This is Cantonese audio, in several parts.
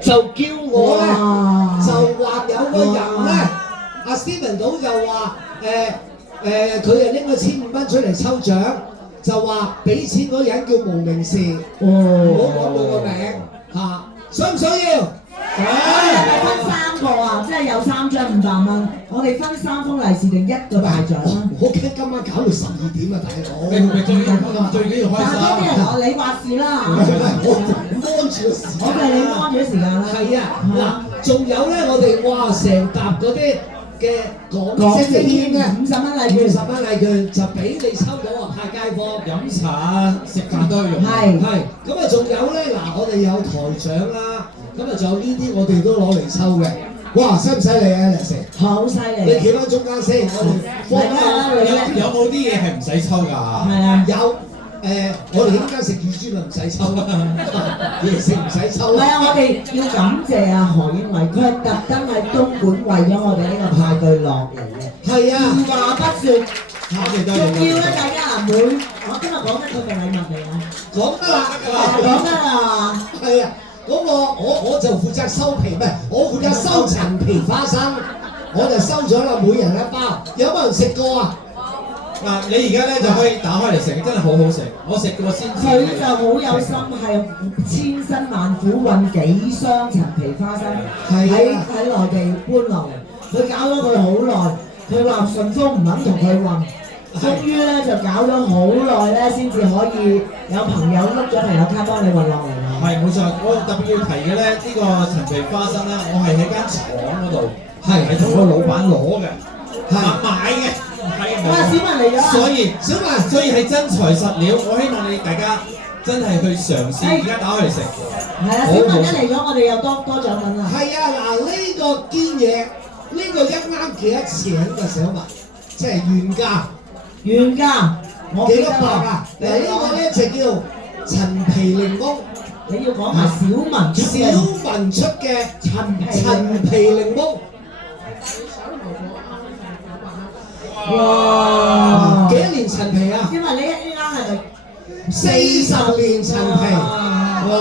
就叫我咧就話有個人咧，阿 Steven 島就話佢係拎咗1500出嚟抽獎，就話俾錢嗰人叫無名氏，唔好講佢個名嚇，想唔想要？我哋係咪分3個啊？即係有3張500蚊，我哋分3封利是定1個大獎啊？我驚今晚搞到12點啊，大佬！你最緊要開心。但係呢啲人你話事啦，我安住個時間。我哋你安住時間啦。係啊，嗱，仲有咧，我哋哇成沓嗰啲嘅港式嘅煙咧，50蚊禮券，50蚊禮券就俾你抽到啊，派街坊飲茶食飯都可以用。係，咁啊，仲有咧嗱，我哋有台獎啦，咁啊仲有呢啲我哋都攞嚟抽嘅。哇，犀唔犀利啊，Alex？好犀利！你企翻中間先，我哋嚟啦，你咧有冇啲嘢係唔使抽㗎？係啊，有。我哋依家食乳豬咪唔使抽啦，嘢食唔使抽啦。係啊，我哋要感謝啊何英偉，佢係特登喺東莞為咗我哋呢個派對落嚟嘅。係啊，二話不説，仲仲要咧，大家啊，我今日講得佢份禮物未啊？講得啦，講得啦。係啊，嗰個我就負責收皮，唔係我負責收陳皮花生，我就收咗啦，每人1包。有冇人食過啊？嗱，你而家咧就可以打開嚟食，真係好好食。我食過先。佢就好有心，係千辛萬苦運幾箱陳皮花生喺內地搬落嚟，佢搞咗佢好耐，佢話順豐唔肯同佢運，終於咧就搞咗好耐咧，先至可以有朋友碌咗朋友卡幫你運落嚟啦。係冇錯，我特別要提嘅咧，呢個陳皮花生咧，我係喺間廠嗰度，係同個老闆攞嘅，買嘅。哇！小文嚟咗啊！所以係真材實料，我希望你大家真係去嘗試，而家打開嚟食。係啊，小文一嚟咗，我哋又多獎品啦。係啊，嗱呢個堅嘢，呢個一啱幾多錢㗎小文？即係原價。原價，我幾多百啊？嗱呢個咧就叫陳皮檸檬。你要講埋小文出嘅陳皮檸檬。哇！幾多年陳皮啊？因為你一啱係咪40年陳皮？哇！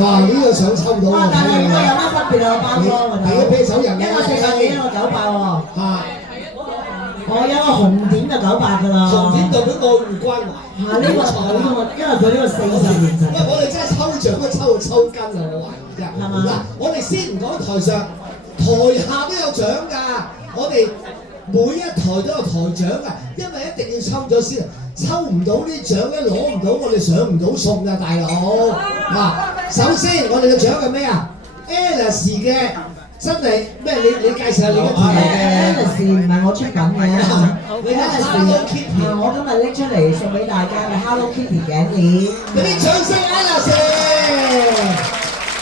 哇！呢個想抽到啊！但係呢個有乜分別啊？包裝第一啤酒人一個400幾，一個900喎。嚇！我有個紅點就900㗎啦。紅點代表愛護關懷。呢個因為佢呢個40年陳皮。喂，我哋真係抽獎都抽到抽筋啊！我懷疑啫。係嘛？嗱，我哋先唔講台上。台下都有獎㗎，我哋每一台都有台獎㗎，因為一定要抽咗先，抽唔到啲獎咧，攞唔到我哋上唔到餸㗎，大佬。嗱，首先我哋嘅獎係咩啊 ？Alice 嘅真係咩？你介紹下你嘅題嘅。Alice 唔係我出品嘅，你嘅 Hello Kitty，我今日拎出嚟送俾大家嘅 Hello Kitty 頸鏈。俾啲掌聲 Alice。